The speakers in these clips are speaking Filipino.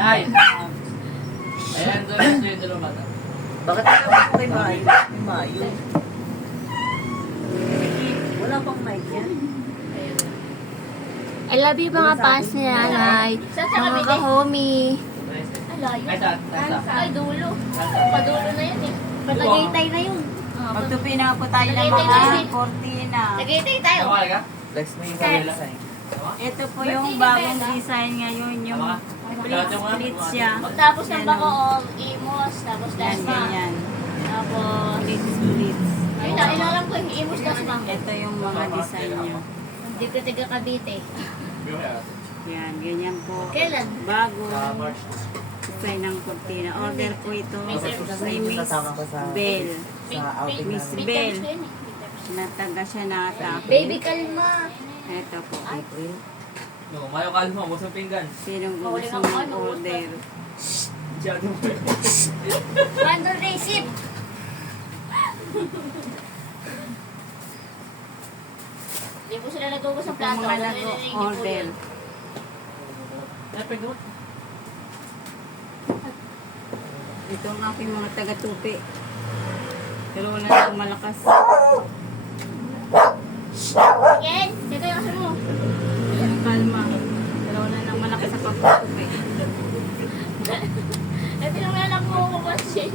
Nay! Ayan, doon yung dalawang bata. Bakit naman po kay Mayo? Kay Mayo. Wala pang mic yan. I love you mga fans ni Nanay. Mga ka-homie. Layo. Ay, sa. Ay, dulo. Padulo na yun eh. Patagaytay na yun. Magtupi na po tayo ng Tagaytay mga tayo. cortina. Tagaytay tayo. Tama ka? Flex mo yung design. Ito po yung bagong design ngayon, yung split siya. Tapos ng bako, imos, tapos Yan, dasma. ganyan. Tapos, Split. ayun na, inalam ko yung imos, dasma. Ito yung mga design niya. Hindi ko tiga Cavite. Yan, ganyan po. Kailan? Bago design ng cortina. Order po ito May kay service. Miss Kasama ko sa Bell. outing Miss namin. Bell. Nataga siya nata. Baby, kalma. Ito po. April. No, mayo kalma, busong pinggan. Sinong Mahuli gusto ng ng ano, order? Diyan mo. Bundle receipt. Hindi po sila nagugos ng Ito plato. mga Narinig niyo po nag-order. yun. Napindot. Ito ang aking mga taga-tupi. Pero wala na akong malakas. Again, teka yung aso mo. Ang kalma. Pero wala nang malakas sa pagtutupi. Ito yung anak mo ko ba siya?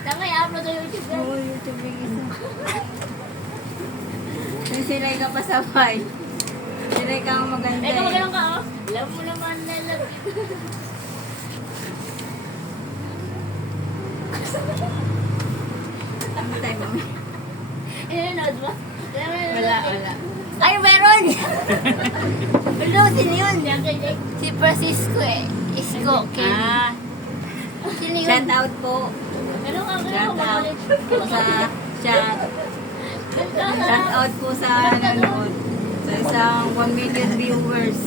Tanga, i-upload sa YouTube yan. Oo, YouTube yung isa. Yung silay ka pa sabay. Silay ka ang maganda Ito, eh. magalang ka, oh. Love mo naman na love you. Ano tayo mami? Inanood ba? Wala. Ay, meron! Hello, sino yun? Si Francisco eh. Isko, Kenny. Ah, Sino yun? shout out po. Ano ka, Shout out po sa shout out po sa nanonood. Sa isang 1 million viewers.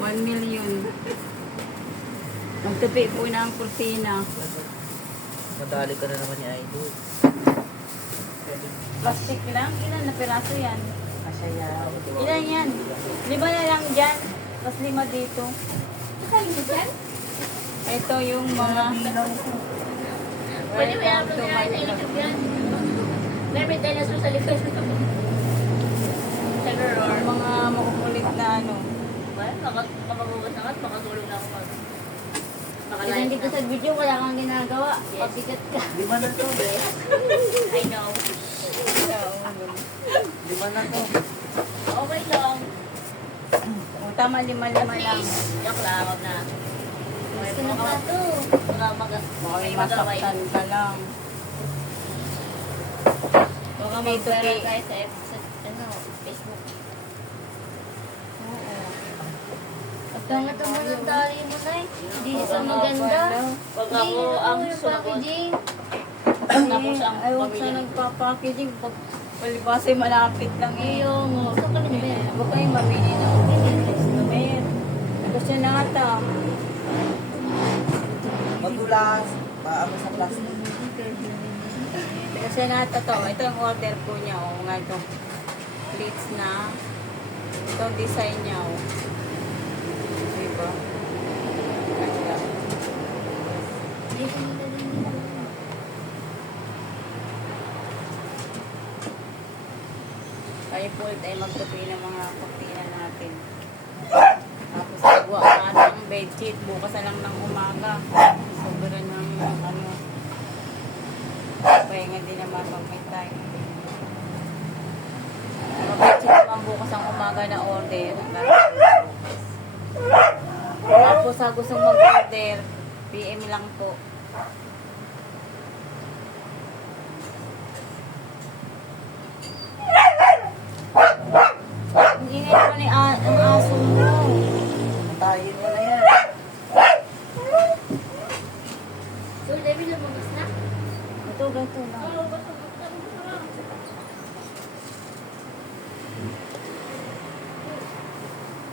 1 million. Magtupi po ng kurtina. Madali ka na naman ni Idol. Plastic lang? Ilan na piraso yan? Masaya. Ilan yan? 5 na lang dyan. Tapos 5 dito. Nakaling mo dyan? Ito yung mga Pwede mo welcome i-upload to nila my sa vlog. YouTube yan. May dinosaur sa likod. Sa Gerard. Mga makukulit na ano. Well, makabukas na ka, makatulog na ako mag... Kasi hindi ko sa video, wala kang ginagawa. Pabigat ka. 5 na to. I know. Lima na to. Okay lang. O, tama 5 lang. Joke lang, wag na. Gusto na pa to. Baka May yung magaway. masaktan ka lang. Huwag kang Pay to mag-viral pay. guys sa Facebook. Pagkangat mo ng tali mo na eh. Hindi sa maganda. Wag ako ang yung sumakot. packaging. Tapos ang Ayaw sa pamilya. nagpa-packaging. Pag palibasay malapit lang eh. Yung, saan kami na ba? Huwag kayong mamili ng customer. Ito siya nata. Magulas. Paano sa plastic. Ito siya nata to. Ito ang order po niya. O nga ito. Plates na. Ito ang design niya. O. Diba? Ganda. Tayo po ay magtupi ng mga kurtina natin. Tapos nagawa ka ng bedsheet. Bukas na lang ng umaga. Sobrang ng ano. Pahinga din naman pag may time. Mag-bedsheet naman bukas ang umaga na order. Tapos sa gustong mag-order, PM lang po. Hindi nga naman ang aso mo. Tayin mo na yan. So, David, lumabas na? Ito, ganito lang. Oo, basta.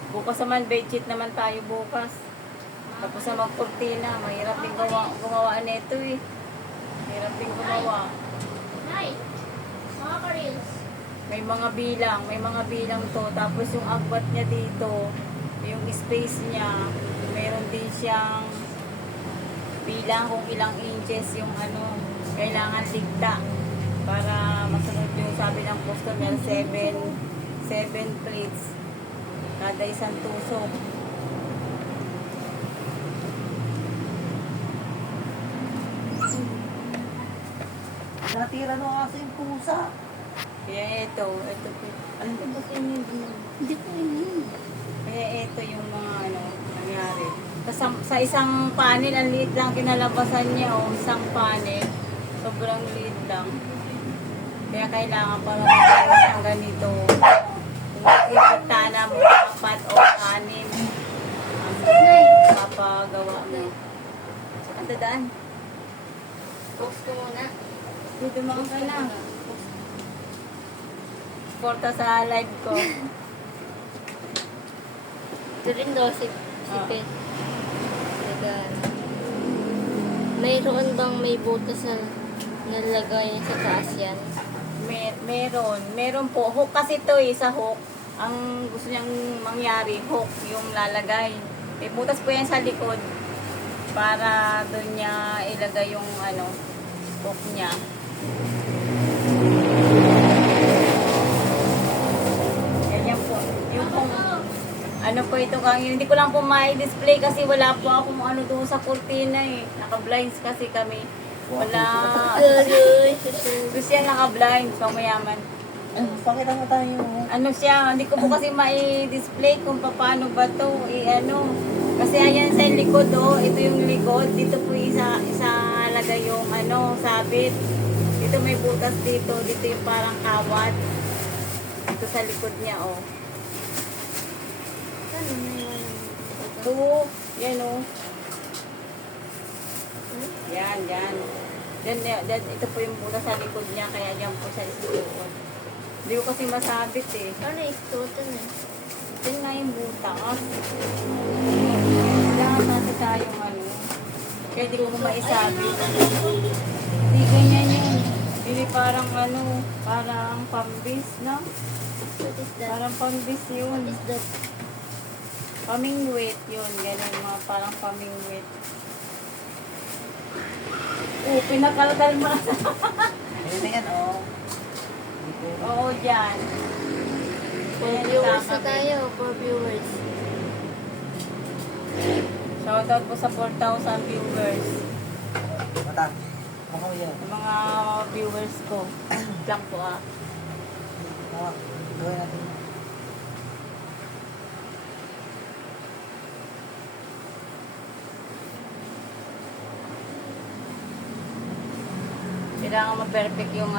Bukas naman, bedsheet naman tayo bukas. Tapos na magkurtina, mahirap din gumawa nito eh. Mahirap din gumawa. Hi! Mga ka-reels. May mga bilang to. Tapos yung agbat niya dito, yung space niya, meron din siyang bilang kung ilang inches yung ano, kailangan ligta para masunod yung sabi ng customer, 7 plates kada isang tusok. Natira na kasi yung pusa. Kaya ito po. Ano ba? Hindi ko yun. Kaya ito yung mga ano, nangyari. Sa isang panel, ang liit lang kinalabasan niya, o isang panel, sobrang liit lang. Kaya kailangan para magkaroon siyang ganito. Kung ipagtana mo, 4 o 6 ang papagawa mo. Saan dadaan? Box ko muna. Dito mga ka na. Porta sa live ko. Ito rin daw si Pet. Tagaan. Mayroon bang may butas na nalagay niya sa taas yan? Meron po. Hook kasi ito sa hook. Ang gusto niyang mangyari, hook yung lalagay. May butas po yan sa likod para doon niya ilagay yung ano, hook niya. Ganyan po. Yung pong, ano po ito kang, hindi ko lang po ma-display kasi wala po akong ano doon sa kurtina eh. Naka-blinds kasi kami. Wala. Gusto siya naka-blinds, pamayaman. Pakita mo tayo. Ano siya, hindi ko po kasi ma-display kung paano ba to, ano. Kasi ayan sa likod, ito yung likod, dito po isa lagay yung ano, sabit. Dito may butas dito yung parang kawat. Dito sa likod niya, Ano na yan? Ito, yan Yan. Yan, ito po yung butas sa likod niya, kaya yan po siya isuot. Hindi ko kasi masabit eh. Ano isuotan eh? Ito nga yung butas. Kailangan natin tayong ano. Kaya di ko maisabit. Hindi ganyan yun. Hindi parang ano, parang pambis, no? What is that? Parang pambis What yun. is that? Pamingwit yun. Ganyan, mga parang pamingwit. Pinakalkal mo na. Ayun na yan, oh. Oo, dyan. For Ayan, viewers na nakakabit. tayo. For viewers. Shoutout po sa 4,000 viewers. Mata. Mukha mo yan. Sa mga viewers ko. Lang po Mukha. Gawin natin. Kailangan ma-perfect yung